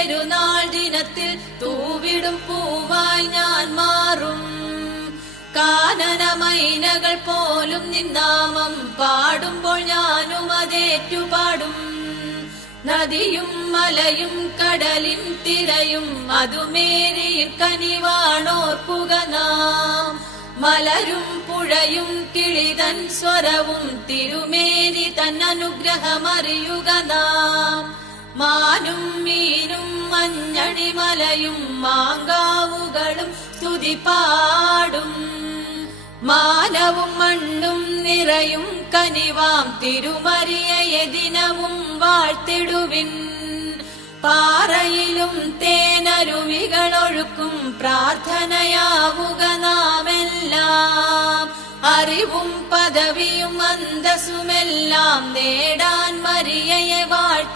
പെരുന്നാൾ ദിനത്തിൽ തൂവിടും പൂവായി ഞാൻ മാറും. കാനനമൈനകൾ പോലും നിന്നാമം പാടുമ്പോൾ ഞാനും അതേറ്റുപാടും. നദിയും മലയും കടലിൻ തിരയും അതുമേരിയിൽ കനിവാണോർക്കുക നാം. മലരും പുഴയും കിളിതൻ സ്വരവും തിരുമേനി തന്നനുഗ്രഹമറിയുക നാം. മാനും മീനും മഞ്ഞണിമലയും മാങ്കാവുകളും സ്തുതി പാടും. മാനവും മണ്ണും നിറയും കനിവാം തിരുമരിയയെ ദിനവും വാഴ്ത്തിടുവിൻ. പാറയിലും തേനരുവികളൊഴുക്കും പ്രാർത്ഥനയാവുക നാമെല്ലാം. അറിവും പദവിയും അന്തസ്സുമെല്ലാം നേടാൻ മരിയയെ വാഴ്ത്തി